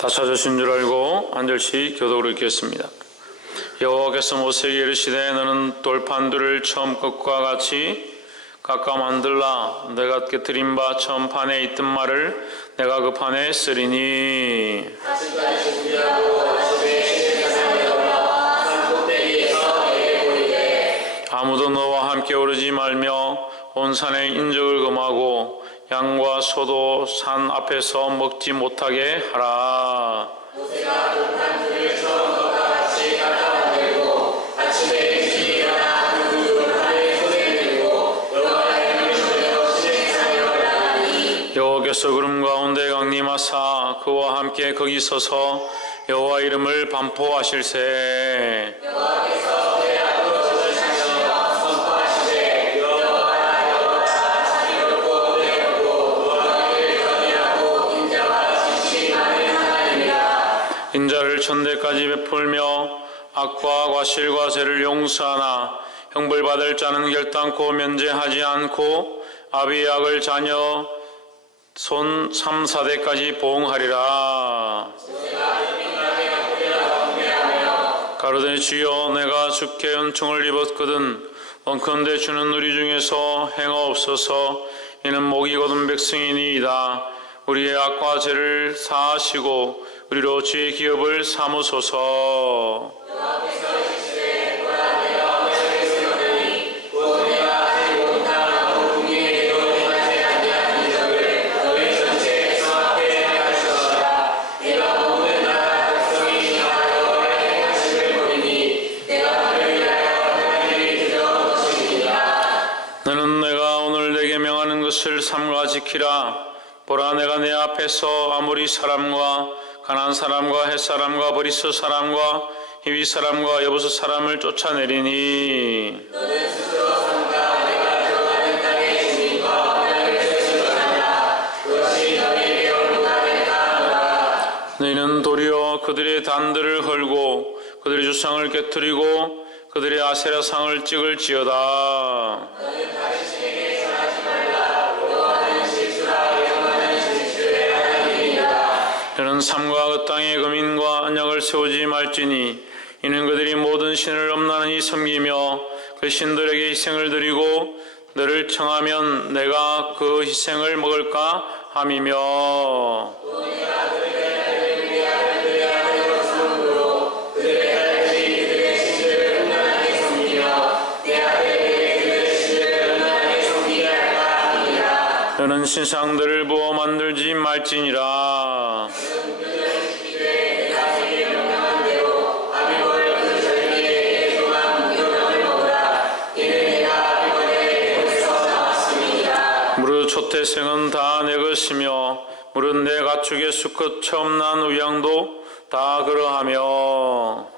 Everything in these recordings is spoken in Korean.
다 찾으신 줄 알고 한 절씩 교독을 읽겠습니다. 여호와께서 모세에게 이르시되 너는 돌판들을 처음 것과 같이 깎아 만들라. 내가 깨뜨린 바 처음 판에 있던 말을 내가 그 판에 쓰리니 아무도 너와 함께 오르지 말며 온 산의 인적을 금하고 양과 소도 산 앞에서 먹지 못하게 하라. 모세가 돌판들을 처음 것과 같이 깎아 만들고 아침에 일찍 일어나 그 돌판을 손에 들고 여호와의 이름을 전하여 시내산에 올라가니 여호와께서 구름 가운데 강림하사 그와 함께 거기 서서 여호와 이름을 반포하실세. 여호와께서 내 앞으로 지나시며 선포하시되 여호와라 여호와라 자유롭고 은혜롭고 무한하기를 전이하고 인자와 진실이 많은 하나님이라. 인자를 천대까지 베풀며 악과 과실과 죄를 용서하나 형벌받을 자는 결단코 면제하지 않고 아비의 악을 자녀 손 3, 4대까지 보응하리라. 가로되 주여 내가 주께 은총을 입었거든 원컨대 주는 우리 중에서 행하옵소서. 이는 목이 곧은 백성이니이다. 우리의 악과 죄를 사하시고 우리로 주의 기업을 삼으소서. 너는 내가 오늘 내게 명하는 것을 삼가 지키라. 보라 내가 내 앞에서 아모리 사람과 가나안 사람과 헷 사람과 브리스 사람과 히위 사람과 여부스 사람을 쫓아내리니 너는 스스로 삼가 내가 들어가는 땅의 주민과 언약을 지키라. 그것이 너희에게 얼마나 하노라. 너희는 도리어 그들의 단들을 헐고 그들의 주상을 깨뜨리고 그들의 아세라상을 찍을지어다. 너는 다른 신에게 전하지 말라. 여호와는 실수라 영원한 진실의 하나님이라. 너는 삼가 그 땅의 거민과 언약을 세우지 말지니 이는 그들이 모든 신을 엄나니 섬기며 그 신들에게 희생을 드리고 너를 청하면 내가 그 희생을 먹을까 함이며 너는 신상들을 부어 만들지 말지니라. 무릇 초태생은 다 내 것이며 무릇 내 가축의 수컷 처음 난 우양도 다 그러하며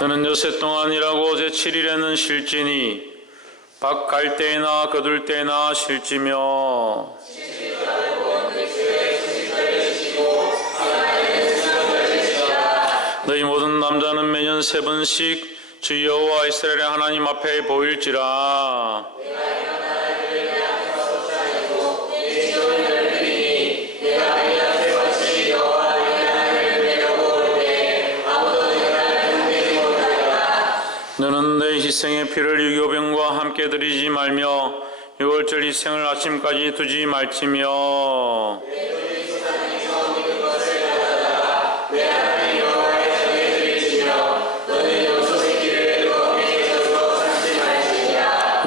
너는 여세 동안 일하고 제7일에는 쉴지니 박 갈 때나 거둘 때나 쉴지며 너희 모든 남자는 매년 3번씩 주 여호와 이스라엘의 하나님 앞에 보일지라. 너는 내 희생의 피를 유교병과 함께 드리지 말며 유월절 희생을 아침까지 두지 말지며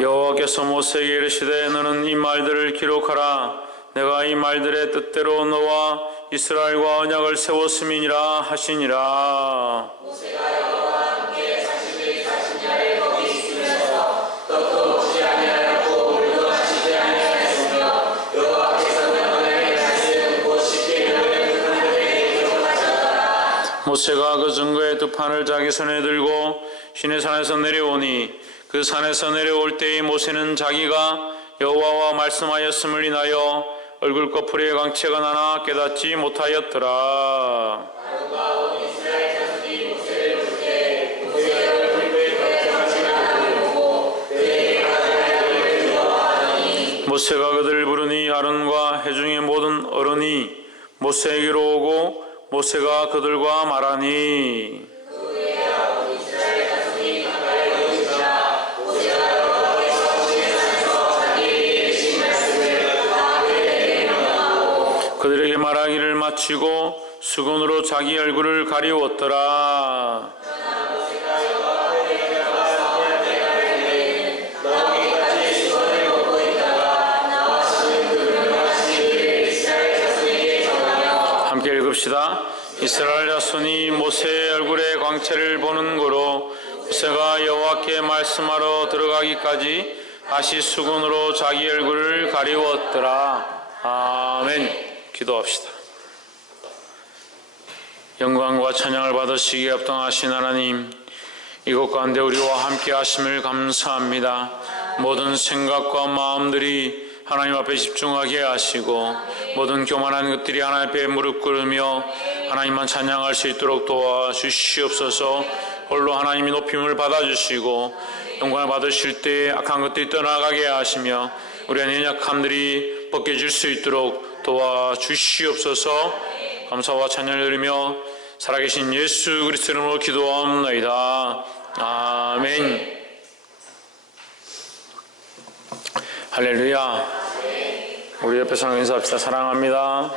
여호와께서 모세에게 이르시되 너는 이 말들을 기록하라. 내가 이 말들의 뜻대로 너와 이스라엘과 언약을 세웠음이니라 하시니라. 모세가 여호와와 함께 40일 40야를 거기 있으면서 떡도 먹지 아니하였고 물도 마시지 아니하였으며 여호와께서 너희에게 말씀 쉽게 너희를 그 하늘에 기록하셨더라. 모세가 그 증거의 두 판을 자기 손에 들고 시내산에서 내려오니 그 산에서 내려올 때에 모세는 자기가 여호와와 말씀하였음을 인하여 얼굴 꺼풀이에 강체가 나나 깨닫지 못하였더라. 아론과 온 이스라엘 자손이 모세를 모세가 그들을 부르니 아론과 회중의 모든 어른이 모세에게로 오고 모세가 그들과 말하니 그들에게 말하기를 마치고 수건으로 자기 얼굴을 가리웠더라. 함께 읽읍시다. 이스라엘 자손이 모세의 얼굴의 광채를 보는 거로 모세가 여호와께 말씀하러 들어가기까지 다시 수건으로 자기 얼굴을 가리웠더라. 아멘. 기도합시다. 영광과 찬양을 받으시기에 합당하신 하나님, 이곳 가운데 우리와 함께 하심을 감사합니다. 모든 생각과 마음들이 하나님 앞에 집중하게 하시고 모든 교만한 것들이 하나님 앞에 무릎 꿇으며 하나님만 찬양할 수 있도록 도와주시옵소서. 홀로 하나님이 높임을 받아주시고 영광을 받으실 때에 악한 것들이 떠나가게 하시며 우리의 연약함들이 벗겨질 수 있도록 도와주시옵소서. 감사와 찬양을 드리며 살아계신 예수 그리스도 이름으로 기도합나이다. 아멘. 할렐루야. 우리 옆에 사람 인사합시다. 사랑합니다.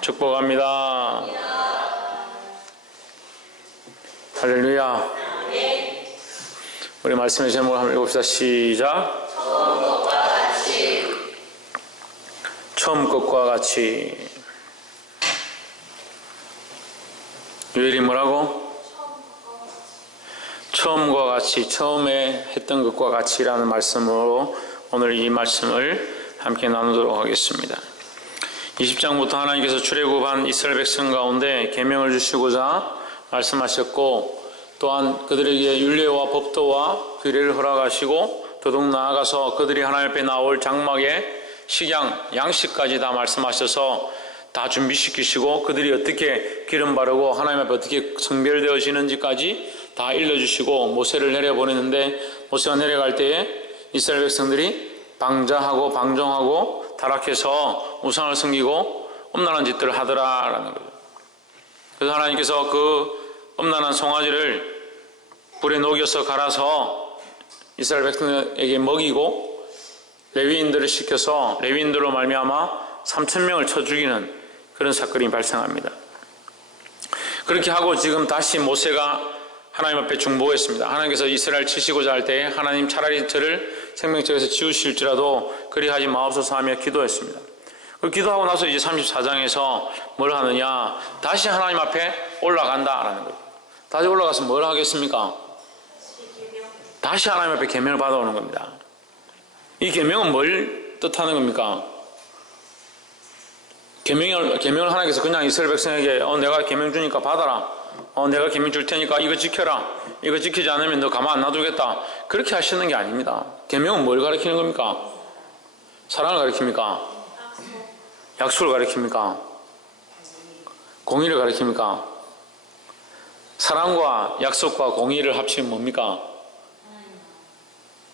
축복합니다. 할렐루야. 우리 말씀의 제목을 한번 읽읍시다. 시작. 처음 것과 같이. 요엘이 뭐라고? 처음과 같이, 처음에 했던 것과 같이라는 말씀으로 오늘 이 말씀을 함께 나누도록 하겠습니다. 20장부터 하나님께서 출애굽한 이스라엘 백성 가운데 계명을 주시고자 말씀하셨고, 또한 그들에게 율례와 법도와 규례를 허락하시고 더더욱 나아가서 그들이 하나님 앞에 나올 장막의 식양, 양식까지 다 말씀하셔서 다 준비시키시고 그들이 어떻게 기름 바르고 하나님 앞에 어떻게 성별되어지는지까지 다 일러주시고 모세를 내려보내는데, 모세가 내려갈 때에 이스라엘 백성들이 방자하고 방종하고 타락해서 우상을 섬기고 엄란한 짓들을 하더라라는 거죠. 그래서 하나님께서 그 엄란한 송아지를 불에 녹여서 갈아서 이스라엘 백성에게 먹이고 레위인들을 시켜서 레위인들로 말미암아 3,000명을 쳐 죽이는 그런 사건이 발생합니다. 그렇게 하고 지금 다시 모세가 하나님 앞에 중보했습니다. 하나님께서 이스라엘 치시고자 할 때 하나님 차라리 저를 생명책에서 지우실지라도 그리하지 마옵소서 하며 기도했습니다. 그 기도하고 나서 이제 34장에서 뭘 하느냐, 다시 하나님 앞에 올라간다라는 거예요. 다시 올라가서 뭘 하겠습니까? 다시 하나님 앞에 계명을 받아오는 겁니다. 이 계명은 뭘 뜻하는 겁니까? 계명을 하나님께서 그냥 이스라엘 백성에게 내가 계명 주니까 받아라, 내가 계명 줄 테니까 이거 지켜라, 이거 지키지 않으면 너 가만 안 놔두겠다, 그렇게 하시는 게 아닙니다. 계명은 뭘 가리키는 겁니까? 사랑을 가리킵니까? 약속을 가리킵니까? 공의를 가리킵니까? 사랑과 약속과 공의를 합치면 뭡니까?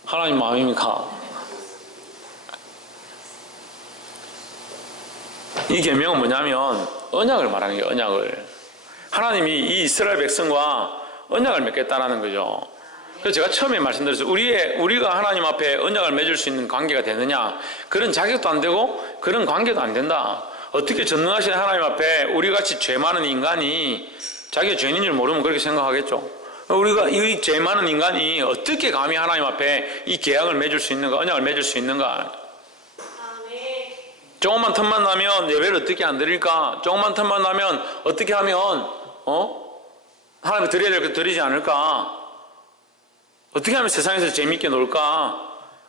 하나님 마음입니까? 이 계명은 뭐냐면 언약을 말하는 거예요. 언약을. 하나님이 이 이스라엘 백성과 언약을 맺겠다는 거죠. 그래서 제가 처음에 말씀드렸어요. 우리가 하나님 앞에 언약을 맺을 수 있는 관계가 되느냐, 그런 자격도 안 되고 그런 관계도 안 된다. 어떻게 전능하신 하나님 앞에 우리같이 죄 많은 인간이 자기가 죄인인 줄 모르면 그렇게 생각하겠죠. 우리가 이 죄 많은 인간이 어떻게 감히 하나님 앞에 이 계약을 맺을 수 있는가, 언약을 맺을 수 있는가. 조금만 틈만 나면 예배를 어떻게 안 드릴까? 조금만 틈만 나면 어떻게 하면 하나님께 드려야 될 거 드리지 않을까? 어떻게 하면 세상에서 재미있게 놀까?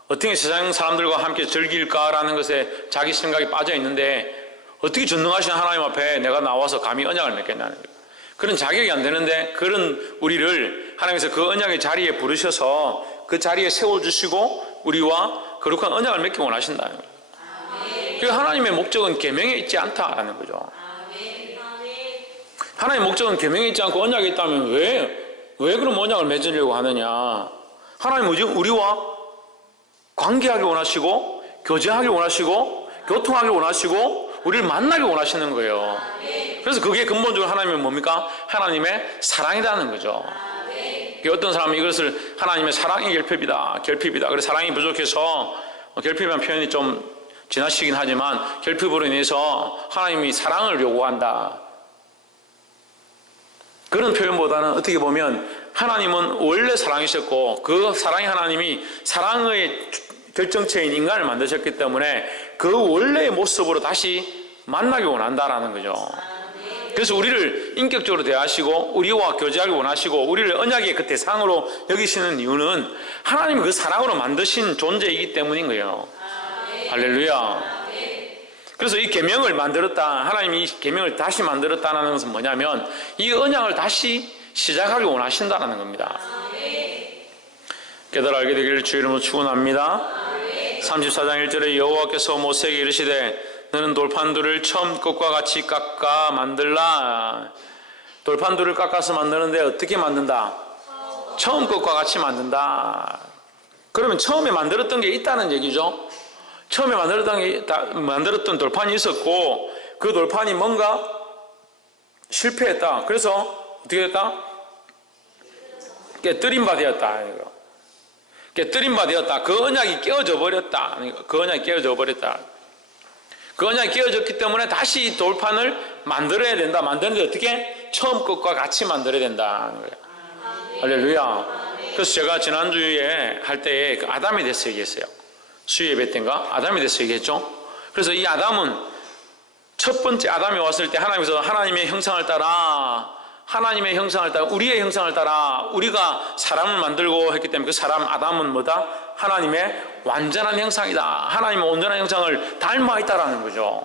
어떻게 세상 사람들과 함께 즐길까라는 것에 자기 생각이 빠져 있는데, 어떻게 전능하신 하나님 앞에 내가 나와서 감히 언약을 맺겠냐는 거예요. 그런 자격이 안 되는데, 그런 우리를 하나님께서 그 언약의 자리에 부르셔서 그 자리에 세워주시고 우리와 거룩한 언약을 맺기 원하신다는 거예요. 그 하나님의 목적은 계명에 있지 않다라는 거죠. 하나님의 목적은 계명에 있지 않고 언약에 있다면 왜 그럼 언약을 맺으려고 하느냐? 하나님은 우리와 관계하기 원하시고 교제하길 원하시고 교통하길 원하시고 우리를 만나길 원하시는 거예요. 그래서 그게 근본적으로 하나님의 뭡니까? 하나님의 사랑이라는 거죠. 어떤 사람은 이것을 하나님의 사랑의 결핍이다. 그래서 사랑이 부족해서 결핍이라는 표현이 좀 지나치긴 하지만 결핍으로 인해서 하나님이 사랑을 요구한다. 그런 표현보다는 어떻게 보면 하나님은 원래 사랑이셨고 그 사랑의 하나님이 사랑의 결정체인 인간을 만드셨기 때문에 그 원래의 모습으로 다시 만나기 원한다라는 거죠. 그래서 우리를 인격적으로 대하시고 우리와 교제하기 원하시고 우리를 언약의 그 대상으로 여기시는 이유는 하나님이 그 사랑으로 만드신 존재이기 때문인 거예요. 할렐루야. 그래서 이 계명을 만들었다, 하나님이 이 계명을 다시 만들었다는 것은 뭐냐면 이 언약을 다시 시작하기 원하신다는 겁니다. 깨달아 알게 되기를 주의 이름으로 축원합니다. 34장 1절에 여호와께서 모세에게 이르시되 너는 돌판들을 처음 것과 같이 깎아 만들라. 돌판들을 깎아서 만드는데 어떻게 만든다? 처음 것과 같이 만든다. 그러면 처음에 만들었던 게 있다는 얘기죠. 처음에 만들었던 돌판이 있었고 그 돌판이 뭔가 실패했다. 그래서 어떻게 됐다? 깨뜨린 바 되었다. 깨뜨린 바 되었다. 그 언약이 깨어져 버렸다. 그 언약이 깨어져 버렸다. 그 언약이 깨어졌기 때문에 다시 돌판을 만들어야 된다. 만드는데 어떻게? 처음 것과 같이 만들어야 된다. 할렐루야. 그래서 제가 지난주에 할 때에 그 아담에 대해서 얘기했어요. 수요 예배 때인가? 아담에 대해서 얘기했죠. 그래서 이 아담은 첫 번째 아담이 왔을 때 하나님께서 하나님의 형상을 따라 우리의 형상을 따라 우리가 사람을 만들고 했기 때문에 그 사람 아담은 뭐다? 하나님의 완전한 형상이다. 하나님의 온전한 형상을 닮아 있다라는 거죠.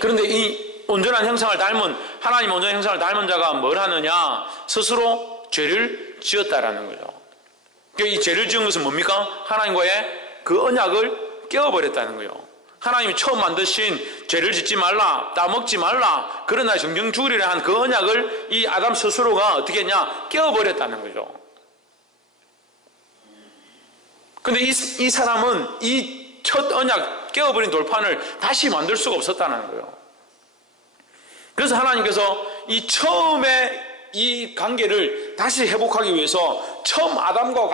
그런데 이 온전한 형상을 닮은 하나님의 온전한 형상을 닮은 자가 뭘 하느냐? 스스로 죄를 지었다라는 거죠. 이 죄를 지은 것은 뭡니까? 하나님과의 그 언약을 깨어버렸다는 거예요. 하나님이 처음 만드신 죄를 짓지 말라, 따먹지 말라, 그러나 정령 죽으리라 한 그 언약을 이 아담 스스로가 어떻게 했냐? 깨어버렸다는 거죠. 근데 이 사람은 이 첫 언약 깨어버린 돌판을 다시 만들 수가 없었다는 거예요. 그래서 하나님께서 이 처음에 이 관계를 다시 회복하기 위해서 처음 아담과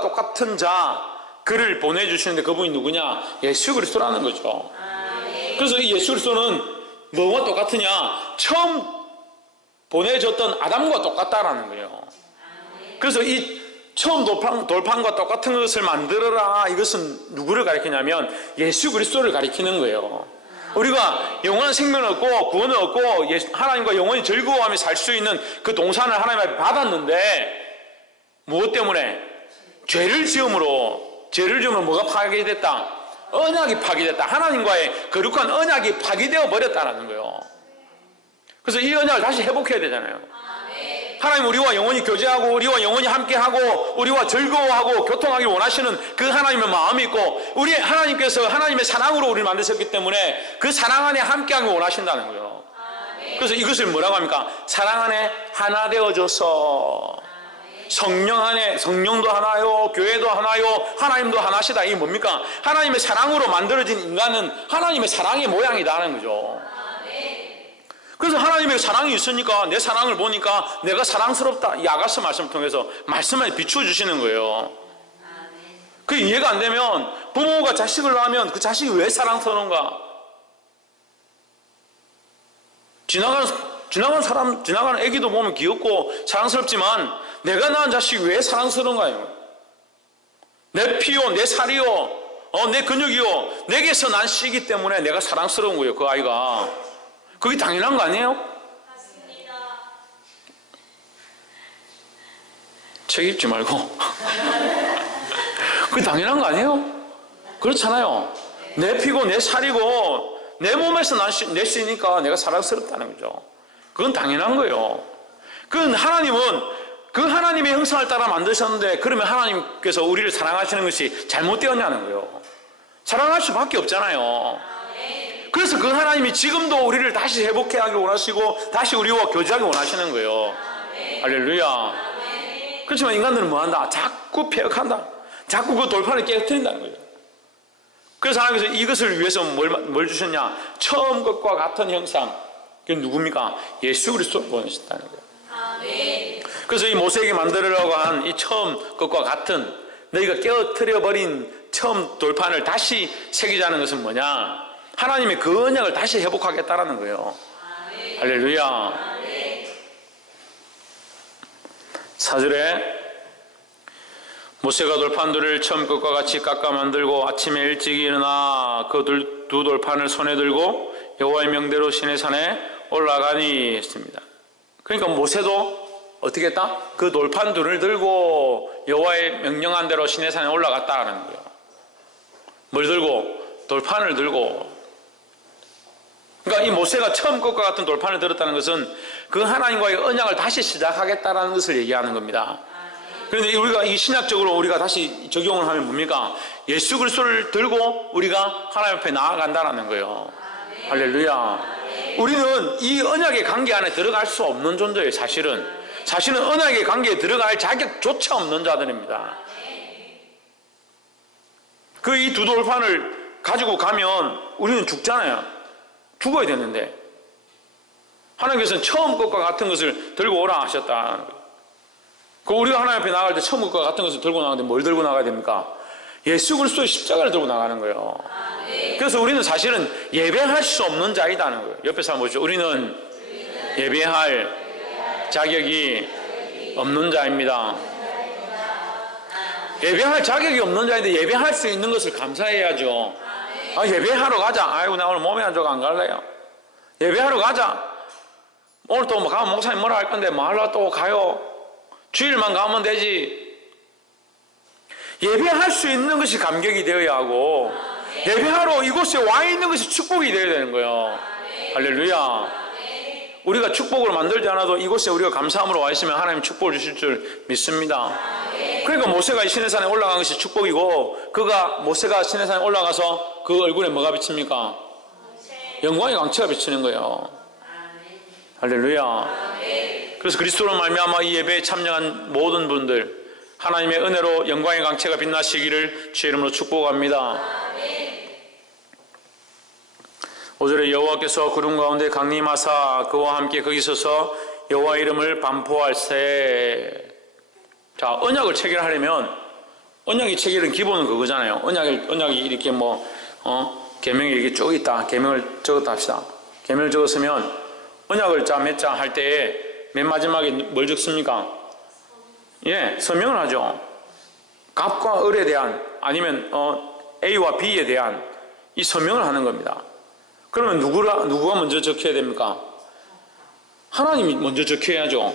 똑같은 자 그를 보내주시는데 그분이 누구냐? 예수 그리스도라는 거죠. 그래서 이 예수 그리스도는 뭐와 똑같으냐? 처음 보내줬던 아담과 똑같다라는 거예요. 그래서 이 처음 돌판과 똑같은 것을 만들어라. 이것은 누구를 가리키냐면 예수 그리스도를 가리키는 거예요. 우리가 영원한 생명을 얻고 구원을 얻고 하나님과 영원히 즐거워하며 살 수 있는 그 동산을 하나님 앞에 받았는데 무엇 때문에? 죄를 지음으로 뭐가 파괴됐다? 언약이 파괴됐다. 하나님과의 거룩한 언약이 파괴되어 버렸다는 거예요. 그래서 이 언약을 다시 회복해야 되잖아요. 하나님 우리와 영원히 교제하고 우리와 영원히 함께하고 우리와 즐거워하고 교통하길 원하시는 그 하나님의 마음이 있고 우리 하나님께서 하나님의 사랑으로 우리를 만드셨기 때문에 그 사랑 안에 함께하길 원하신다는 거예요. 그래서 이것을 뭐라고 합니까? 사랑 안에 하나 되어져서 성령 안에 성령도 하나요, 교회도 하나요, 하나님도 하나시다. 이게 뭡니까? 하나님의 사랑으로 만들어진 인간은 하나님의 사랑의 모양이다는 거죠. 그래서 하나님의 사랑이 있으니까 내 사랑을 보니까 내가 사랑스럽다. 이 아가서 말씀을 통해서 말씀을 비추어 주시는 거예요. 그게 이해가 안 되면 부모가 자식을 낳으면 그 자식이 왜 사랑스러운가? 지나가는 애기도 보면 귀엽고 사랑스럽지만 내가 낳은 자식이 왜 사랑스러운가요? 내 피요, 내 살이요, 내 근육이요, 내게서 난 씨이기 때문에 내가 사랑스러운 거예요. 그 아이가. 그게 당연한 거 아니에요? 맞습니다. 책 읽지 말고. 그게 당연한 거 아니에요? 그렇잖아요. 내 피고 내 살이고 내 몸에서 내 씨니까 내가 사랑스럽다는 거죠. 그건 당연한 거예요. 그건 하나님은 그 하나님의 형상을 따라 만드셨는데 그러면 하나님께서 우리를 사랑하시는 것이 잘못되었냐는 거예요. 사랑할 수밖에 없잖아요. 그래서 그 하나님이 지금도 우리를 다시 회복해 하길 원하시고 다시 우리와 교제하길 원하시는 거예요. 할렐루야. 그렇지만 인간들은 뭐한다? 자꾸 폐역한다. 자꾸 그 돌판을 깨뜨린다는 거죠. 그래서 하나님께서 이것을 위해서 뭘 주셨냐? 처음 것과 같은 형상. 그게 누굽니까? 예수 그리스도를 보내셨다는 거예요. 아멘. 그래서 이 모세에게 만들으려고 한 이 처음 것과 같은, 너희가 깨어뜨려버린 처음 돌판을 다시 새기자는 것은 뭐냐? 하나님의 그 언약을 다시 회복하겠다라는 거예요. 아멘. 할렐루야. 아멘. 4절에 모세가 돌판들을 처음 것과 같이 깎아 만들고 아침에 일찍 일어나 그 두 돌판을 손에 들고 여호와의 명대로 시내산에 올라가니 했습니다. 그러니까 모세도 어떻게 했다? 그 돌판 둘을 들고 여호와의 명령한 대로 시내산에 올라갔다는 거예요. 뭘 들고? 돌판을 들고. 그러니까 이 모세가 처음 것과 같은 돌판을 들었다는 것은 그 하나님과의 언약을 다시 시작하겠다는 것을 얘기하는 겁니다. 그런데 우리가 이 신약적으로 우리가 다시 적용을 하면 뭡니까? 예수 그리스도를 들고 우리가 하나님 앞에 나아간다는 거예요. 할렐루야. 우리는 이 언약의 관계 안에 들어갈 수 없는 존재예요. 사실은 언약의 관계에 들어갈 자격조차 없는 자들입니다. 그 이 두 돌판을 가지고 가면 우리는 죽잖아요. 죽어야 되는데 하나님께서는 처음 것과 같은 것을 들고 오라 하셨다는 거예요. 그 우리가 하나님 앞에 나갈 때 처음 것과 같은 것을 들고 나가는데 뭘 들고 나가야 됩니까? 예수 그리스도의 십자가를 들고 나가는 거예요. 그래서 우리는 사실은 예배할 수 없는 자이다는 거예요. 옆에 사람 보시죠. 우리는 예배할 자격이 없는 자입니다. 예배할 자격이 없는 자인데 예배할 수 있는 것을 감사해야죠. 예배하러 가자. 아이고 나 오늘 몸이 안 좋아 안 갈래요. 예배하러 가자. 오늘 또 가면 목사님 뭐라 할 건데 뭐 하려고 또 가요. 주일만 가면 되지. 예배할 수 있는 것이 감격이 되어야 하고 예배하러 이곳에 와 있는 것이 축복이 되어야 되는 거예요. 할렐루야. 우리가 축복을 만들지 않아도 이곳에 우리가 감사함으로 와 있으면 하나님 축복을 주실 줄 믿습니다. 그러니까 모세가 이 시내산에 올라간 것이 축복이고 모세가 시내산에 올라가서 그 얼굴에 뭐가 비칩니까? 영광의 광채가 비치는 거예요. 할렐루야. 그래서 그리스도로 말미암아 이 예배에 참여한 모든 분들 하나님의 은혜로 영광의 광채가 빛나시기를 주의 이름으로 축복합니다. 5절에 여호와께서 구름 가운데 강림하사 그와 함께 거기 서서 여호와 이름을 반포할세. 자, 언약을 체결하려면 언약의 체결은 기본은 그거잖아요. 언약이 이렇게 계명이 이렇게 쭉 있다. 계명을 적었다 합시다. 계명을 적었으면 언약을 맺자 할 때에 맨 마지막에 뭘 적습니까? 서명을 하죠. 갑과 을에 대한 아니면 A와 B에 대한 이 서명을 하는 겁니다. 그러면 누구가 먼저 적혀야 됩니까? 하나님이 먼저 적혀야죠.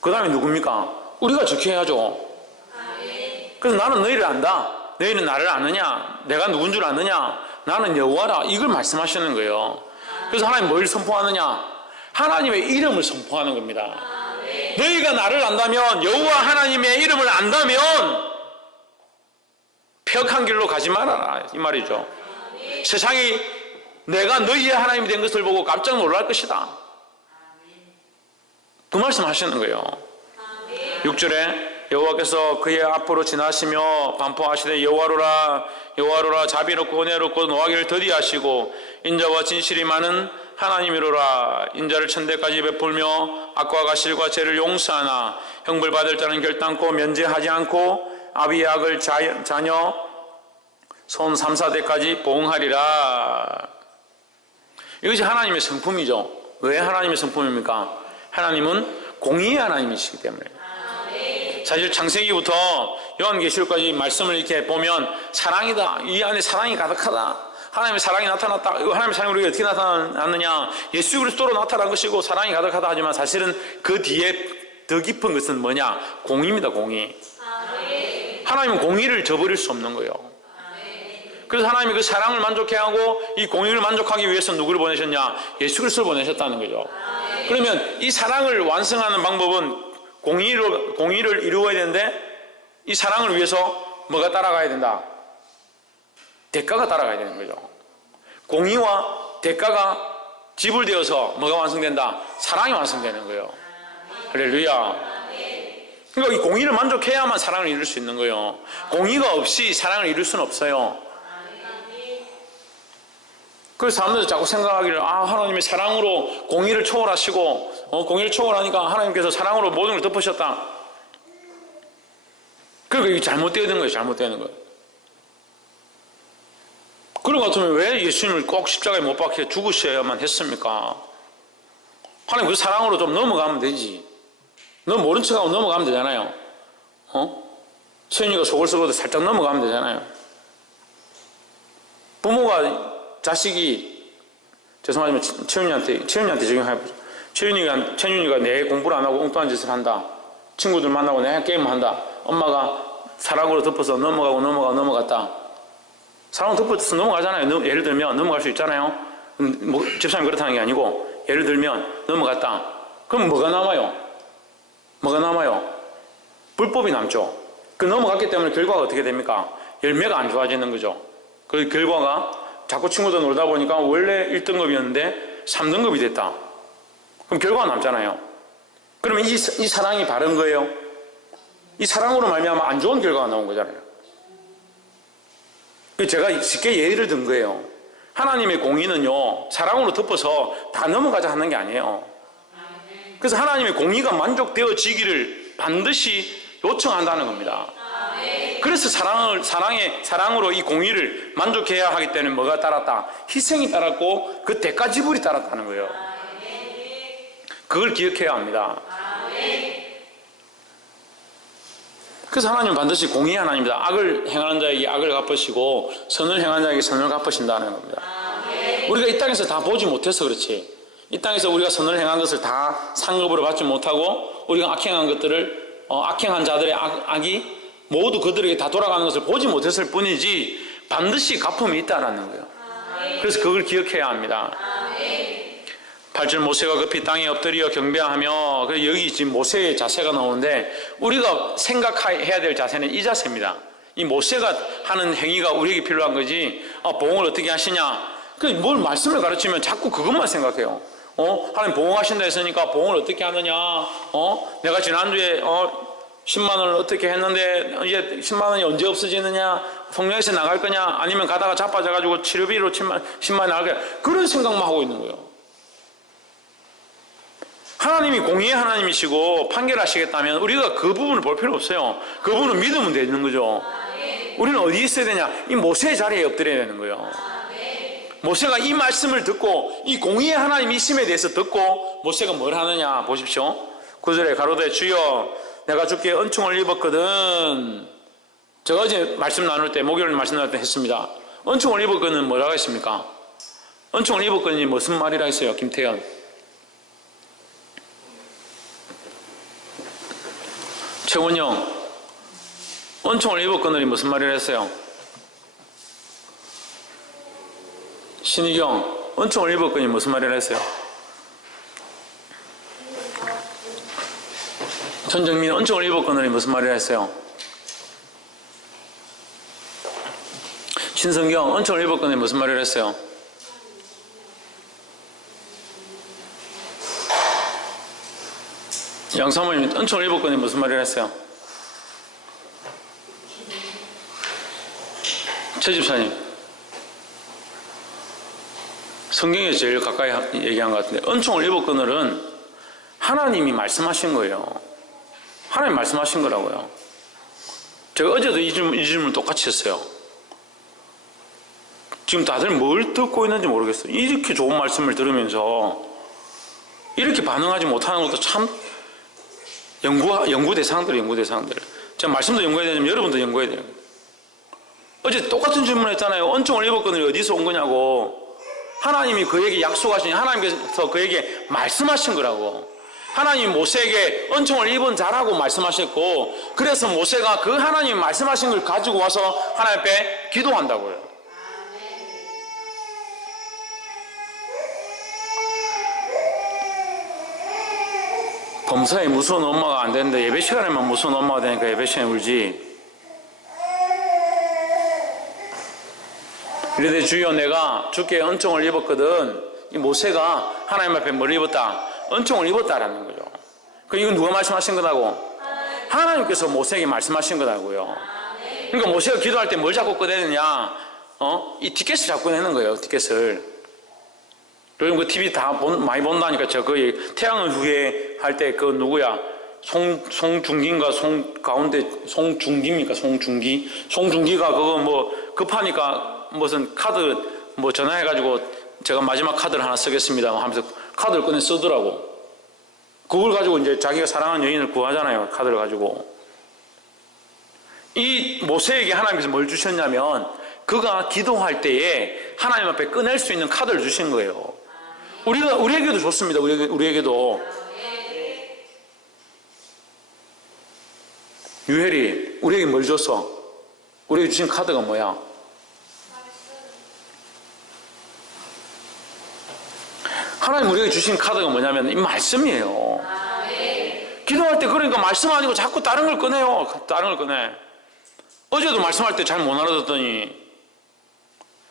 그 다음에 누굽니까? 우리가 적혀야죠. 그래서 나는 너희를 안다. 너희는 나를 아느냐? 내가 누군 줄 아느냐? 나는 여호와라. 이걸 말씀하시는 거예요. 그래서 하나님 뭘 선포하느냐? 하나님의 이름을 선포하는 겁니다. 너희가 나를 안다면, 여호와 하나님의 이름을 안다면 폐역한 길로 가지 말아라 이 말이죠. 세상이 내가 너희의 하나님이 된 것을 보고 깜짝 놀랄 것이다. 그 말씀 하시는 거예요. 6절에 여호와께서 그의 앞으로 지나시며 반포하시되 여호와로라 자비롭고 은혜롭고 노하기를 더디하시고 인자와 진실이 많은 하나님이로라. 인자를 천대까지 베풀며 악과 가실과 죄를 용서하나 형벌받을 자는 결단코 면제하지 않고 아비의 악을 자녀 손 3, 4대까지 보응하리라. 이것이 하나님의 성품이죠. 왜 하나님의 성품입니까? 하나님은 공의의 하나님이시기 때문에. 사실 창세기부터 요한계시록까지 말씀을 이렇게 보면 사랑이다. 이 안에 사랑이 가득하다. 하나님의 사랑이 나타났다. 하나님의 사랑이 우리에게 어떻게 나타났느냐? 예수 그리스도로 나타난 것이고 사랑이 가득하다 하지만 사실은 그 뒤에 더 깊은 것은 뭐냐? 공의입니다. 공의. 하나님은 공의를 저버릴 수 없는 거예요. 그래서 하나님이 그 사랑을 만족해 하고 이 공의를 만족하기 위해서 누구를 보내셨냐? 예수 그리스도를 보내셨다는 거죠. 그러면 이 사랑을 완성하는 방법은 공의를 이루어야 되는데 이 사랑을 위해서 뭐가 따라가야 된다? 대가가 따라가야 되는 거죠. 공의와 대가가 지불되어서 뭐가 완성된다? 사랑이 완성되는 거예요. 할렐루야. 그러니까 이 공의를 만족해야만 사랑을 이룰 수 있는 거예요. 공의가 없이 사랑을 이룰 수는 없어요. 그래서 사람들이 자꾸 생각하기를 하나님이 사랑으로 공의를 초월하시고 공의를 초월하니까 하나님께서 사랑으로 모든 걸 덮으셨다. 그러니까 이게 잘못되는 거예요. 잘못되는 거예요. 그런 것 같으면 왜 예수님을 꼭 십자가에 못 박혀 죽으셔야만 했습니까? 하나님 그 사랑으로 좀 넘어가면 되지. 너 모른 척하고 넘어가면 되잖아요. 채윤이가 속을 썩어도 살짝 넘어가면 되잖아요. 부모가 자식이, 죄송하지만 채윤이한테 적용해보죠. 채윤이가 내 공부를 안 하고 엉뚱한 짓을 한다. 친구들 만나고 내 게임을 한다. 엄마가 사랑으로 덮어서 넘어갔다. 사랑으로 덮어서 넘어가잖아요. 예를 들면 넘어갈 수 있잖아요. 집사람이 그렇다는 게 아니고, 예를 들면 넘어갔다. 그럼 뭐가 남아요? 불법이 남죠. 그 넘어갔기 때문에 결과가 어떻게 됩니까? 열매가 안 좋아지는 거죠. 그 결과가 자꾸 친구들 놀다 보니까 원래 1등급이었는데 3등급이 됐다. 그럼 결과가 남잖아요. 그러면 이 사랑이 바른 거예요? 이 사랑으로 말미암아 안 좋은 결과가 나온 거잖아요. 제가 쉽게 예를 든 거예요. 하나님의 공의는요, 사랑으로 덮어서 다 넘어가자 하는 게 아니에요. 그래서 하나님의 공의가 만족되어지기를 반드시 요청한다는 겁니다. 그래서 사랑으로 이 공의를 만족해야 하기 때문에 뭐가 따랐다? 희생이 따랐고 그 대가 지불이 따랐다는 거예요. 그걸 기억해야 합니다. 그래서 하나님은 반드시 공의의 하나님입니다. 악을 행하는 자에게 악을 갚으시고 선을 행하는 자에게 선을 갚으신다는 겁니다. 우리가 이 땅에서 다 보지 못해서 그렇지. 이 땅에서 우리가 선을 행한 것을 다 상급으로 받지 못하고 우리가 악행한 것들을 악행한 자들의 악이 모두 그들에게 다 돌아가는 것을 보지 못했을 뿐이지 반드시 갚음이 있다라는 거예요. 그래서 그걸 기억해야 합니다. 8절 모세가 급히 땅에 엎드려 경배하며, 여기 지금 모세의 자세가 나오는데 우리가 생각해야 될 자세는 이 자세입니다. 이 모세가 하는 행위가 우리에게 필요한 거지 보응을 어떻게 하시냐, 뭘 말씀을 가르치면 자꾸 그것만 생각해요. 하나님 보응하신다 했으니까 보응을 어떻게 하느냐, 내가 지난주에 10만 원을 어떻게 했는데 이제 10만 원이 언제 없어지느냐, 성령에서 나갈 거냐, 아니면 가다가 자빠져가지고 치료비로 10만 원이 나갈 거냐, 그런 생각만 하고 있는 거예요. 하나님이 공의의 하나님이시고 판결하시겠다면 우리가 그 부분을 볼 필요 없어요. 그 부분은 믿으면 되는 거죠. 우리는 어디에 있어야 되냐? 이 모세의 자리에 엎드려야 되는 거예요. 모세가 이 말씀을 듣고 이 공의의 하나님이심에 대해서 듣고 모세가 뭘 하느냐 보십시오. 9절에 가로되 주여 내가 주께 은총을 입었거든. 제가 어제 말씀 나눌 때, 목요일 말씀 나눌 때 했습니다. 은총을 입었거든 뭐라고 했습니까? 은총을 입었거든이 무슨 말이라 했어요? 김태현. 최원영. 은총을 입었거든이 무슨 말이라 했어요? 신희경. 은총을 입었거든이 무슨 말이라 했어요? 전정민. 은총을 입었거든이 무슨 말이라 했어요? 신성경. 은총을 입었거든이 무슨 말이라 했어요? 양사모님. 은총을 입었거든이 무슨 말이라 했어요? 최 집사님. 성경에 제일 가까이 얘기한 것 같은데, 은총을 입었거늘은 하나님이 말씀하신 거예요. 하나님 말씀하신 거라고요. 제가 어제도 이 질문 똑같이 했어요. 지금 다들 뭘 듣고 있는지 모르겠어요. 이렇게 좋은 말씀을 들으면서 이렇게 반응하지 못하는 것도 참 연구 대상들. 제가 말씀도 연구해야 되지만 여러분도 연구해야 돼요. 어제 똑같은 질문 했잖아요. 은총을 입었거든요. 어디서 온 거냐고. 하나님이 그에게 약속하신, 하나님께서 그에게 말씀하신 거라고. 하나님이 모세에게 은총을 입은 자라고 말씀하셨고, 그래서 모세가 그 하나님이 말씀하신 걸 가지고 와서 하나님 앞에 기도한다고요. 범사에 무서운 엄마가 안 되는데 예배 시간에만 무서운 엄마가 되니까 예배 시간에 울지. 이래되 주여 내가 주께 은총을 입었거든. 이 모세가 하나님 앞에 뭘 입었다? 은총을 입었다라는 거죠. 그럼 이건 누가 말씀하신 거라고? 하나님께서 모세에게 말씀하신 거라고요. 그러니까 모세가 기도할 때 뭘 자꾸 꺼내느냐? 이 티켓을 자꾸 내는 거예요. 티켓을. 요즘 그 TV 많이 본다니까. 저 거의 태양은 후예 할 때 그 누구야? 송중기인가 송중기입니까? 송중기가 그거 뭐 급하니까 무슨 카드 뭐 전화해가지고 제가 마지막 카드를 하나 쓰겠습니다 하면서 카드를 꺼내 쓰더라고. 그걸 가지고 이제 자기가 사랑하는 여인을 구하잖아요. 카드를 가지고. 이 모세에게 하나님께서 뭘 주셨냐면 그가 기도할 때에 하나님 앞에 꺼낼 수 있는 카드를 주신 거예요. 우리에게도 좋습니다. 우리에게도. 유혜리, 우리에게 뭘 줬어? 우리에게 주신 카드가 뭐야? 하나님 우리에게 주신 카드가 뭐냐면 이 말씀이에요. 기도할 때 그러니까 말씀 아니고 자꾸 다른 걸 꺼내요. 다른 걸 꺼내. 어제도 말씀할 때 잘 못 알아듣더니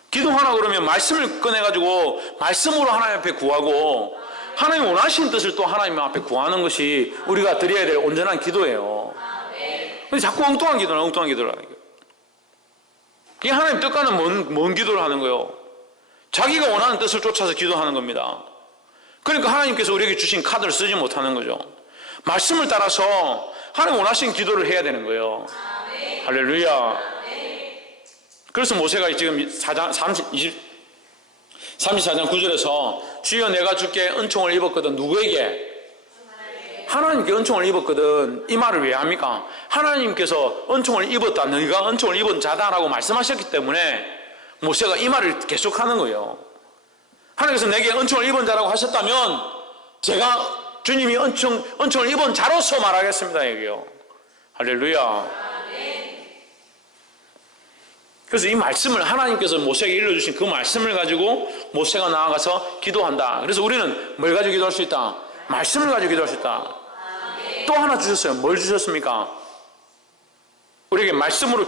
기도하라 그러면 말씀을 꺼내가지고 말씀으로 하나님 앞에 구하고 하나님 원하시는 뜻을 또 하나님 앞에 구하는 것이 우리가 드려야 될 온전한 기도예요. 근데 자꾸 엉뚱한 기도를 하는 거예요. 이게 하나님 뜻과는 먼 기도를 하는 거예요. 자기가 원하는 뜻을 쫓아서 기도하는 겁니다. 그러니까 하나님께서 우리에게 주신 카드를 쓰지 못하는 거죠. 말씀을 따라서 하나님 원하시는 기도를 해야 되는 거예요. 할렐루야. 그래서 모세가 지금 34장 9절에서 주여 내가 주께 은총을 입었거든. 누구에게? 하나님께 은총을 입었거든. 이 말을 왜 합니까? 하나님께서 은총을 입었다. 너희가 은총을 입은 자다라고 말씀하셨기 때문에 모세가 이 말을 계속하는 거예요. 하나님께서 내게 은총을 입은 자라고 하셨다면 제가 주님이 은총을 입은 자로서 말하겠습니다. 여기요. 할렐루야. 그래서 이 말씀을 하나님께서 모세에게 일러주신 그 말씀을 가지고 모세가 나아가서 기도한다. 그래서 우리는 뭘 가지고 기도할 수 있다? 말씀을 가지고 기도할 수 있다. 또 하나 주셨어요. 뭘 주셨습니까? 우리에게 말씀을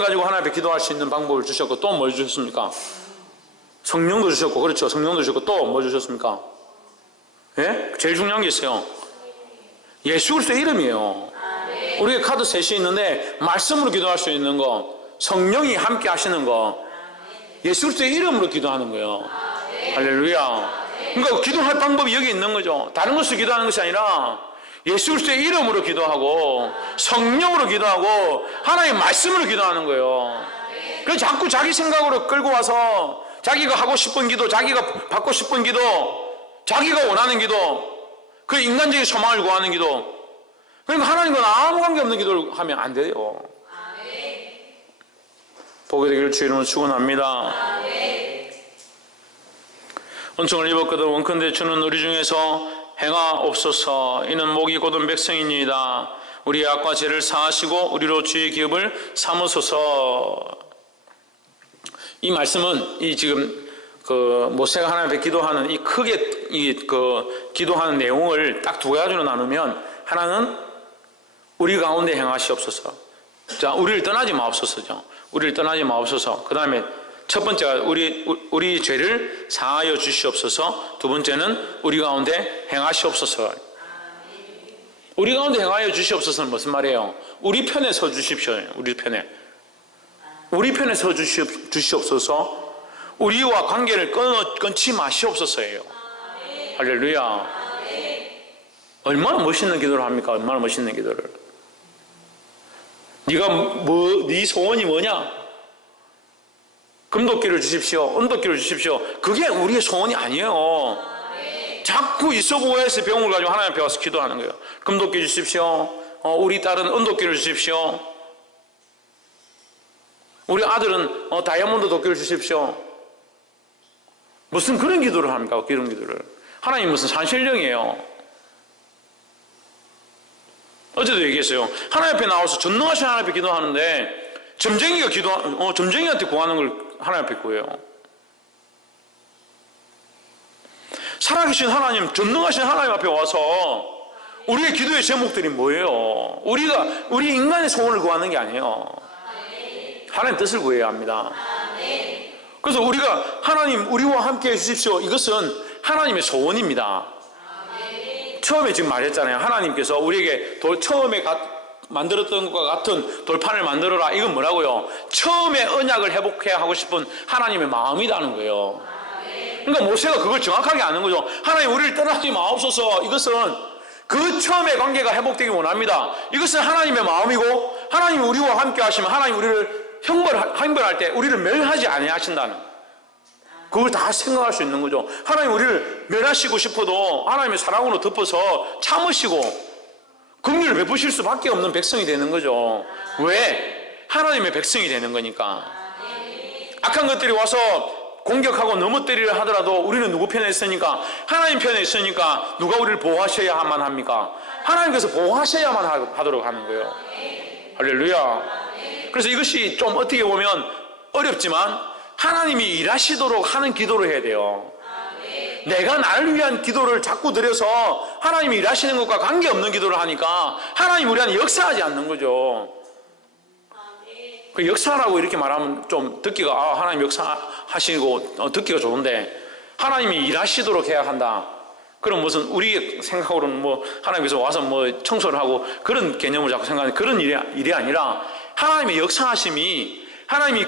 가지고 하나님 앞에 기도할 수 있는 방법을 주셨고 또 뭘 주셨습니까? 성령도 주셨고, 그렇죠. 성령도 주셨고 또 뭘 주셨습니까? 예? 제일 중요한 게 있어요. 예수 그리스도의 이름이에요. 우리의 카드 셋이 있는데 말씀으로 기도할 수 있는 거, 성령이 함께 하시는 거, 예수 그리스도의 이름으로 기도하는 거예요. 할렐루야. 그러니까 기도할 방법이 여기 있는 거죠. 다른 것으로 기도하는 것이 아니라 예수 그리스도의 이름으로 기도하고 성령으로 기도하고 하나님의 말씀으로 기도하는 거예요. 그래서 자꾸 자기 생각으로 끌고 와서 자기가 하고 싶은 기도, 자기가 받고 싶은 기도, 자기가 원하는 기도, 그 인간적인 소망을 구하는 기도, 그러니까 하나님과 아무 관계없는 기도를 하면 안 돼요. 보게 되기를 주 이름으로 축원합니다. 은총을 입었거든 원컨대 주는 우리 중에서 행하옵소서. 이는 목이 곧은 백성이니이다. 우리의 악과 죄를 사하시고 우리로 주의 기업을 삼으소서. 이 말씀은 이 지금 그 모세가 하나님 앞에 기도하는 이 크게 그 기도하는 내용을 딱 두 가지로 나누면, 하나는 우리 가운데 행하시옵소서. 자, 우리를 떠나지 마옵소서죠. 우리를 떠나지 마옵소서. 그 다음에 첫 번째가 우리 죄를 사하여 주시옵소서. 두 번째는 우리 가운데 행하시옵소서. 우리 가운데 행하여 주시옵소서는 무슨 말이에요? 우리 편에 서 주십시오. 우리 편에 서 주시옵소서. 우리와 관계를 끊지 마시옵소서예요. 할렐루야. 얼마나 멋있는 기도를 합니까? 얼마나 멋있는 기도를. 네 소원이 뭐냐? 금도끼를 주십시오. 은도끼를 주십시오. 그게 우리의 소원이 아니에요. 자꾸 이소고에서 배운 걸 가지고 하나님 앞에 와서 기도하는 거예요. 금도끼 주십시오. 우리 딸은 은도끼를 주십시오. 우리 아들은 다이아몬드 도끼를 주십시오. 무슨 그런 기도를 합니까? 그런 기도를. 하나님 무슨 산신령이에요. 어제도 얘기했어요. 하나님 앞에 나와서 전능하신 하나님 앞에 기도하는데 점쟁이한테 구하는 걸 하나님 앞에 구해요. 살아계신 하나님, 전능하신 하나님 앞에 와서 우리의 기도의 제목들이 뭐예요? 우리 인간의 소원을 구하는 게 아니에요. 하나님 뜻을 구해야 합니다. 그래서 우리가 하나님 우리와 함께 해주십시오. 이것은 하나님의 소원입니다. 처음에 지금 말했잖아요. 하나님께서 우리에게 처음에 만들었던 것과 같은 돌판을 만들어라. 이건 뭐라고요? 처음에 언약을 회복해야 하고 싶은 하나님의 마음이라는 거예요. 그러니까 모세가 그걸 정확하게 아는 거죠. 하나님 우리를 떠나지 마옵소서. 이것은 그 처음의 관계가 회복되기 원합니다. 이것은 하나님의 마음이고 하나님이 우리와 함께 하시면 하나님 우리를 형벌할 때 우리를 멸하지 아니하신다는, 그걸 다 생각할 수 있는 거죠. 하나님 우리를 멸하시고 싶어도 하나님의 사랑으로 덮어서 참으시고 긍휼을 베푸실 수밖에 없는 백성이 되는 거죠. 왜? 하나님의 백성이 되는 거니까. 악한 것들이 와서 공격하고 넘어뜨리려 하더라도 우리는 누구 편에 있으니까? 하나님 편에 있으니까 누가 우리를 보호하셔야만 합니까? 하나님께서 보호하셔야만 하도록 하는 거예요. 할렐루야. 그래서 이것이 좀 어떻게 보면 어렵지만 하나님이 일하시도록 하는 기도를 해야 돼요. 내가 나를 위한 기도를 자꾸 드려서 하나님이 일하시는 것과 관계없는 기도를 하니까 하나님 우리 안에 역사하지 않는 거죠. 그 역사라고 이렇게 말하면 좀 듣기가 하나님 역사하시고 듣기가 좋은데, 하나님이 일하시도록 해야 한다. 그럼 무슨 우리 생각으로는 뭐 하나님께서 와서 뭐 청소를 하고 그런 개념을 자꾸 생각하는 그런 일이 아니라 하나님의 역사하심이, 하나님이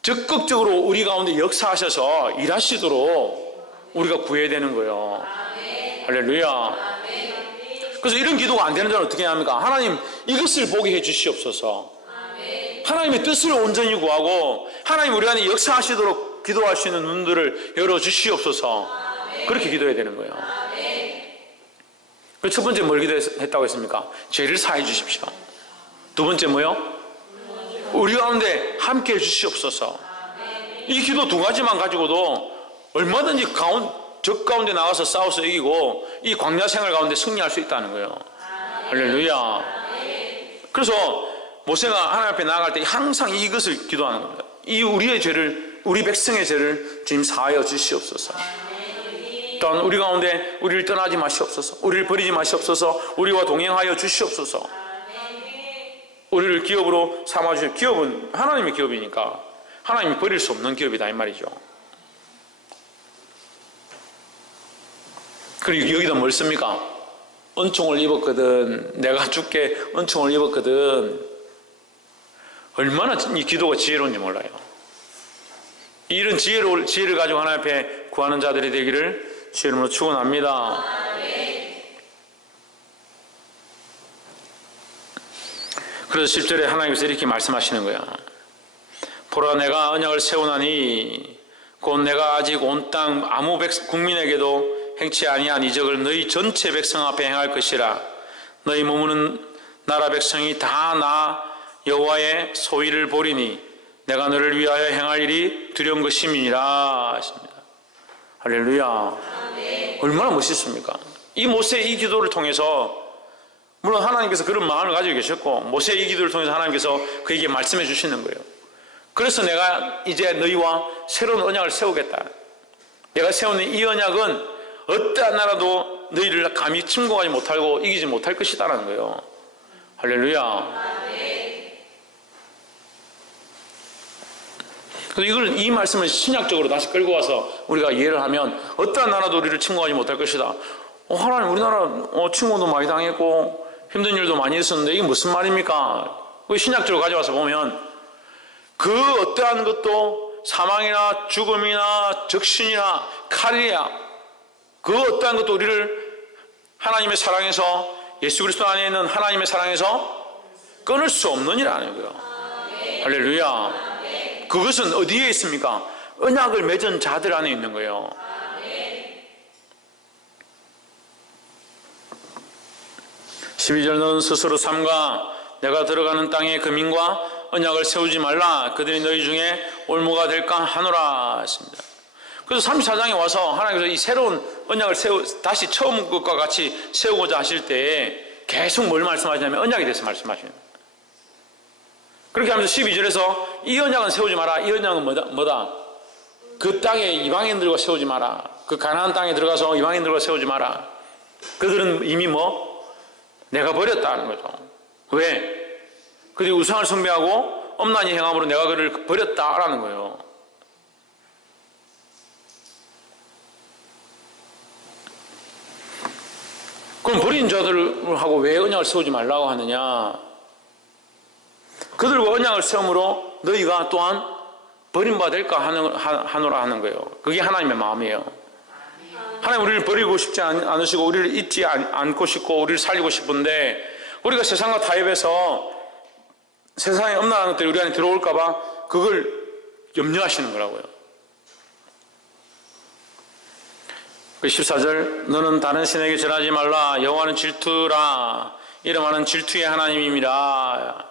적극적으로 우리 가운데 역사하셔서 일하시도록 우리가 구해야 되는 거예요. 할렐루야. 그래서 이런 기도가 안 되는 자는 어떻게 합니까? 하나님 이것을 보게 해 주시옵소서. 하나님의 뜻을 온전히 구하고 하나님 우리 안에 역사하시도록 기도할 수 있는 눈들을 열어주시옵소서. 그렇게 기도해야 되는 거예요. 그래서 첫 번째 뭘 기도했다고 했습니까? 죄를 사해 주십시오. 두 번째 뭐요? 우리 가운데 함께 해주시옵소서. 이 기도 두 가지만 가지고도 얼마든지 적 가운데 나가서 싸워서 이기고 이 광야 생활 가운데 승리할 수 있다는 거예요. 할렐루야. 그래서 모세가 하나님 앞에 나아갈 때 항상 이것을 기도하는 겁니다. 이 우리의 죄를, 우리 백성의 죄를 주님 사하여 주시옵소서. 또한 우리 가운데 우리를 떠나지 마시옵소서. 우리를 버리지 마시옵소서. 우리와 동행하여 주시옵소서. 우리를 기업으로 삼아주실, 기업은 하나님의 기업이니까 하나님이 버릴 수 없는 기업이다 이 말이죠. 그리고 여기다 뭘 씁니까? 은총을 입었거든. 내가 주께 은총을 입었거든. 얼마나 이 기도가 지혜로운지 몰라요. 이런 지혜를 가지고 하나님 앞에 구하는 자들이 되기를 주의 이름으로 축원합니다. 그래서 10절에 하나님께서 이렇게 말씀하시는 거야. 보라 내가 언약을 세우나니 곧 내가 아직 온 땅 아무 국민에게도 행치 아니한 이적을 너희 전체 백성 앞에 행할 것이라. 너희 머무는 나라 백성이 다 나 여호와의 소위를 보리니 내가 너를 위하여 행할 일이 두려운 것임이니라 하십니다. 할렐루야. 얼마나 멋있습니까? 이 모세의 이 기도를 통해서, 물론 하나님께서 그런 마음을 가지고 계셨고 모세의 이 기도를 통해서 하나님께서 그에게 말씀해 주시는 거예요. 그래서 내가 이제 너희와 새로운 언약을 세우겠다. 내가 세우는 이 언약은 어떠한 나라도 너희를 감히 침공하지 못하고 이기지 못할 것이다라는 거예요. 할렐루야. 그래서 이 말씀을 신약적으로 다시 끌고 와서 우리가 이해를 하면 어떠한 나라도 우리를 침공하지 못할 것이다. 하나님 우리나라 침공도 많이 당했고 힘든 일도 많이 있었는데 이게 무슨 말입니까? 신약적으로 가져와서 보면 그 어떠한 것도 사망이나 죽음이나 적신이나 칼이야, 그 어떠한 것도 우리를 하나님의 사랑에서, 예수 그리스도 안에 있는 하나님의 사랑에서 끊을 수 없는 일이라는 거예요. 할렐루야. 그것은 어디에 있습니까? 언약을 맺은 자들 안에 있는 거예요. 12절 너는 스스로 삼가 내가 들어가는 땅에 금인과 언약을 세우지 말라. 그들이 너희 중에 올무가 될까 하노라 했습니다. 그래서 34장에 와서 하나님께서 이 새로운 언약을 다시 처음 것과 같이 세우고자 하실 때 계속 뭘 말씀하시냐면 언약에 대해서 말씀하시는 거예요. 그렇게 하면서 12절에서 이 언약은 세우지 마라. 이 언약은 뭐다? 그 땅에 이방인들과 세우지 마라. 그 가나안 땅에 들어가서 이방인들과 세우지 마라. 그들은 이미 내가 버렸다는 거죠. 왜? 그들이 우상을 숭배하고 엄란히 행함으로 내가 그를 버렸다라는 거예요. 그럼 버린 자들하고 왜 언약을 세우지 말라고 하느냐? 그들과 언약을 세움으로 너희가 또한 버림받아 될까 하노라 하는 거예요. 그게 하나님의 마음이에요. 하나님 우리를 버리고 싶지 않으시고 우리를 잊지 않고 싶고 우리를 살리고 싶은데 우리가 세상과 타협해서 세상에 엄난한 것들이 우리 안에 들어올까 봐 그걸 염려하시는 거라고요. 14절 너는 다른 신에게 절하지 말라 여호와는 질투라 이름하는 질투의 하나님임이라.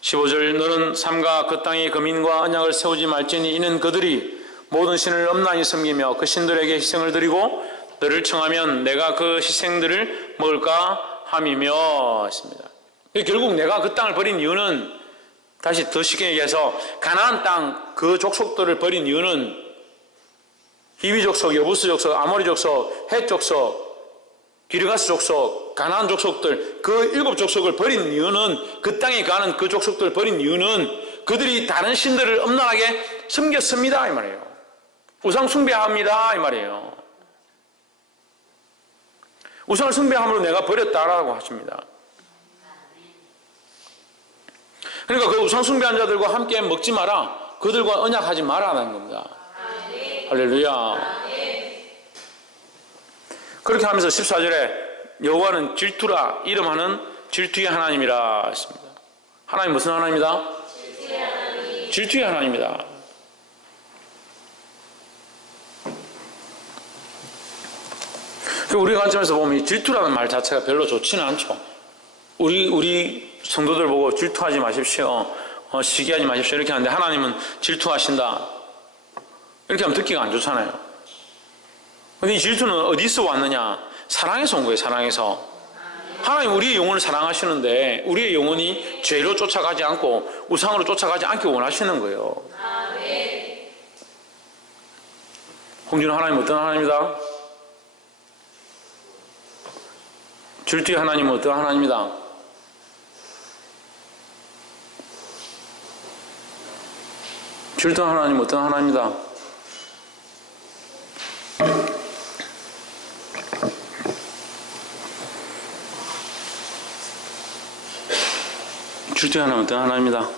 15절 너는 삼가 그 땅의 거민과 언약을 세우지 말지니 이는 그들이 모든 신을 엄란히 섬기며 그 신들에게 희생을 드리고 너를 청하면 내가 그 희생들을 먹을까 함이며 했습니다. 결국 내가 그 땅을 버린 이유는 다시 더 쉽게 얘기해서 가나안 땅 그 족속들을 버린 이유는 히위 족속, 여부스 족속, 아모리 족속, 헷 족속, 기르가스 족속, 가나안 족속들 그 7 족속을 버린 이유는 그 땅에 가는 그 족속들을 버린 이유는 그들이 다른 신들을 엄란하게 섬겼습니다 이 말이에요. 우상 숭배합니다 이 말이에요. 우상을 숭배함으로 내가 버렸다라고 하십니다. 그러니까 그 우상 숭배한 자들과 함께 먹지 마라. 그들과 언약하지 마라는 겁니다. 할렐루야. 그렇게 하면서 14절에 여호와는 질투라 이름하는 질투의 하나님이라 했습니다. 하나님 무슨 하나님이다? 질투의 하나님이다. 우리 관점에서 보면 이 질투라는 말 자체가 별로 좋지는 않죠. 우리 성도들 보고 질투하지 마십시오. 시기하지 마십시오. 이렇게 하는데 하나님은 질투하신다. 이렇게 하면 듣기가 안 좋잖아요. 근데 이 질투는 어디서 왔느냐? 사랑에서 온 거예요. 사랑에서. 하나님 우리의 영혼을 사랑하시는데 우리의 영혼이 죄로 쫓아가지 않고 우상으로 쫓아가지 않게 원하시는 거예요. 홍준호 하나님 어떤 하나님이다? 질투의 하나님은 어떤 하나님이다? 질투 하나님은 어떤 하나님이다? 질투의 하나님은 어떤 하나님이다?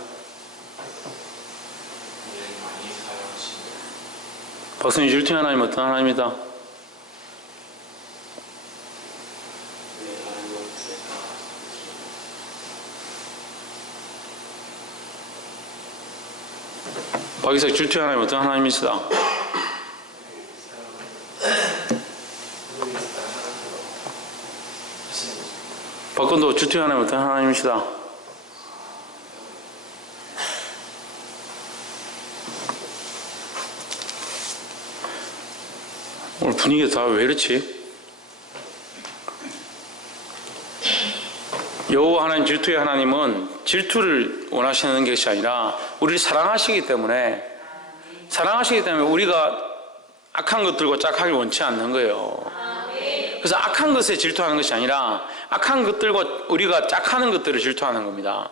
박선희 질투의 하나님은 어떤 하나님이다? 박이석 질투의 하나님은 어떤 하나님이시다? 박건도 질투의 하나님은 어떤 하나님이시다? 오늘 분위기가 다 왜 이렇지? 여호와 하나님 질투의 하나님은 질투를 원하시는 것이 아니라 우리를 사랑하시기 때문에 우리가 악한 것들과 짝하길 원치 않는 거예요. 그래서 악한 것에 질투하는 것이 아니라 악한 것들과 우리가 짝하는 것들을 질투하는 겁니다.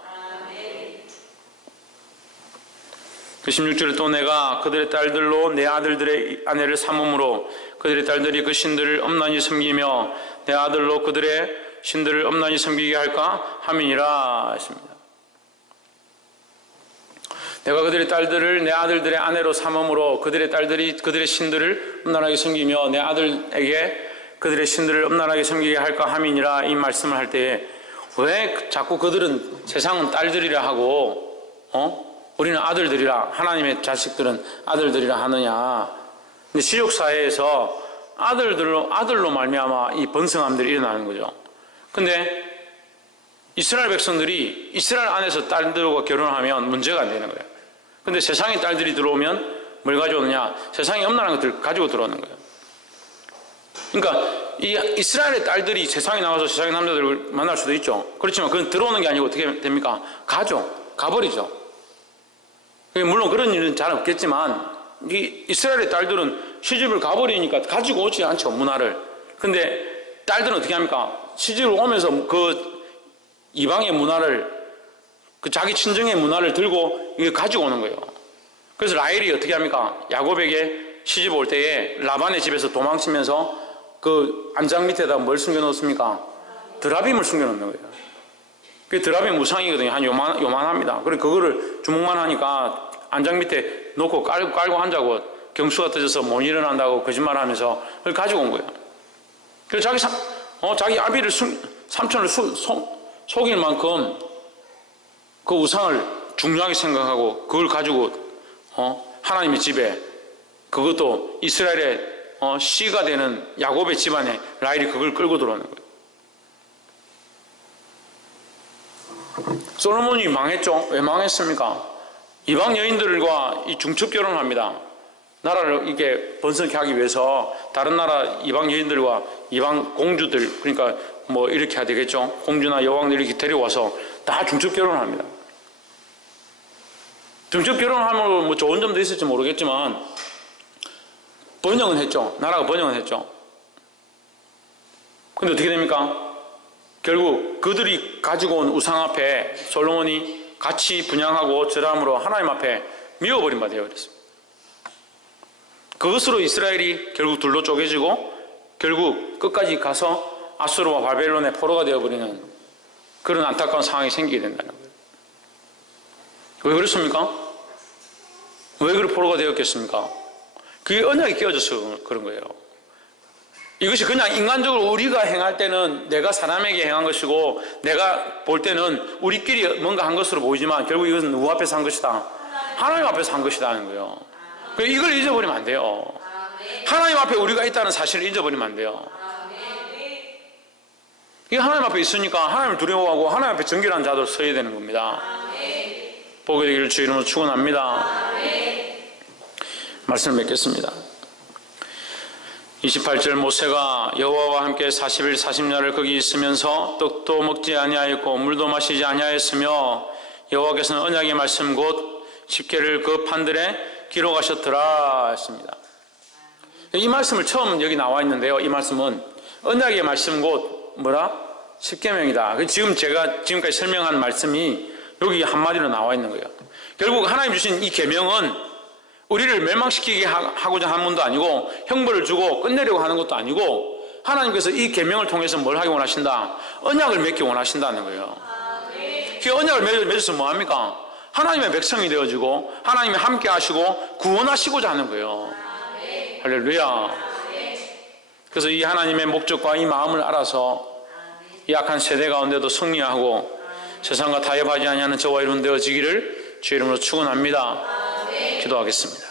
16절에 또 내가 그들의 딸들로 내 아들들의 아내를 삼음으로 그들의 딸들이 그 신들을 엄란히 섬기며 내 아들로 그들의 신들을 엄란히 섬기게 할까 함이니라 했습니다. 내가 그들의 딸들을 내 아들들의 아내로 삼음으로 그들의 딸들이 그들의 신들을 엄란하게 섬기며 내 아들에게 그들의 신들을 엄란하게 섬기게 할까 함이니라 이 말씀을 할 때에 왜 자꾸 그들은 세상은 딸들이라 하고 우리는 아들들이라 하나님의 자식들은 아들들이라 하느냐. 근데 시족사회에서 아들로 말미암아 이 번성함들이 일어나는 거죠. 근데 이스라엘 백성들이 이스라엘 안에서 딸들과 결혼하면 문제가 안 되는 거예요. 근데 세상에 딸들이 들어오면 뭘 가져오느냐? 세상에 엄란한 것들을 가지고 들어오는 거예요. 그러니까 이 이스라엘의 딸들이 세상에 나와서 세상의 남자들을 만날 수도 있죠. 그렇지만 그건 들어오는 게 아니고 어떻게 됩니까? 가버리죠. 물론 그런 일은 잘 없겠지만 이 이스라엘의 딸들은 시집을 가버리니까 가지고 오지 않죠. 문화를. 근데 딸들은 어떻게 합니까? 시집을 오면서 그 이방의 문화를 그 자기 친정의 문화를 들고 이게 가지고 오는 거예요. 그래서 라헬이 어떻게 합니까? 야곱에게 시집 올 때에 라반의 집에서 도망치면서 그 안장 밑에다 뭘 숨겨 놓습니까? 드라빔을 숨겨 놓는 거예요. 그 드라빔 우상이거든요. 한 요만합니다. 그래 그거를 주먹만 하니까 안장 밑에 놓고 깔고 앉자고 경수가 터져서 못 일어난다고 거짓말하면서 그걸 가지고 온 거예요. 그래서 자기 아비를 삼촌을 속일 만큼 그 우상을 중요하게 생각하고 그걸 가지고 하나님의 집에, 그것도 이스라엘의 씨가 되는 야곱의 집안에 라헬이 그걸 끌고 들어오는 거예요. 솔로몬이 망했죠. 왜 망했습니까? 이방 여인들과 이 중첩 결혼을 합니다. 나라를 이게 번성케 하기 위해서 다른 나라 이방 여인들과 이방 공주들, 그러니까 뭐 이렇게 해야 되겠죠. 공주나 여왕들 이렇게 데려와서 다 중첩 결혼을 합니다. 중첩 결혼하면 뭐 좋은 점도 있을지 모르겠지만 번영은 했죠. 나라가 번영은 했죠. 근데 어떻게 됩니까? 결국 그들이 가지고 온 우상 앞에 솔로몬이 같이 분향하고 절함으로 하나님 앞에 미워버린 바 되어버렸습니다. 그것으로 이스라엘이 결국 둘로 쪼개지고 결국 끝까지 가서 아수르와 바벨론의 포로가 되어버리는 그런 안타까운 상황이 생기게 된다는 거예요. 왜 그렇습니까? 왜 그런 포로가 되었겠습니까? 그게 언약이 깨어져서 그런 거예요. 이것이 그냥 인간적으로 우리가 행할 때는 내가 사람에게 행한 것이고 내가 볼 때는 우리끼리 뭔가 한 것으로 보이지만 결국 이것은 누구 앞에서 한 것이다? 하나님 앞에서 한 것이다 하는 거예요. 이걸 잊어버리면 안 돼요. 하나님 앞에 우리가 있다는 사실을 잊어버리면 안 돼요. 이게 하나님 앞에 있으니까 하나님을 두려워하고 하나님 앞에 정결한 자들 서야 되는 겁니다. 보게 되기를 주 이름으로 축원합니다. 말씀을 맺겠습니다. 28절 모세가 여호와와 함께 40일 40야를 거기 있으면서 떡도 먹지 아니하였고 물도 마시지 아니하였으며 여호와께서는 언약의 말씀 곧 십계를 그 판들에 기록하셨더라 했습니다. 이 말씀을 처음 여기 나와 있는데요. 이 말씀은 언약의 말씀 곧 뭐라? 십계명이다. 지금 제가 지금까지 설명한 말씀이 여기 한마디로 나와 있는 거예요. 결국 하나님 주신 이 계명은 우리를 멸망시키게 하고자 하는 분도 아니고 형벌을 주고 끝내려고 하는 것도 아니고 하나님께서 이 계명을 통해서 뭘 하기 원하신다? 언약을 맺기 원하신다는 거예요. 그 언약을 맺어서 뭐합니까? 하나님의 백성이 되어지고 하나님이 함께 하시고 구원하시고자 하는 거예요. 할렐루야. 그래서 이 하나님의 목적과 이 마음을 알아서 이 악한 세대 가운데도 승리하고 세상과 타협하지 아니하는 저와 여러분 되어지기를 주의 이름으로 축원합니다. 기도하겠습니다.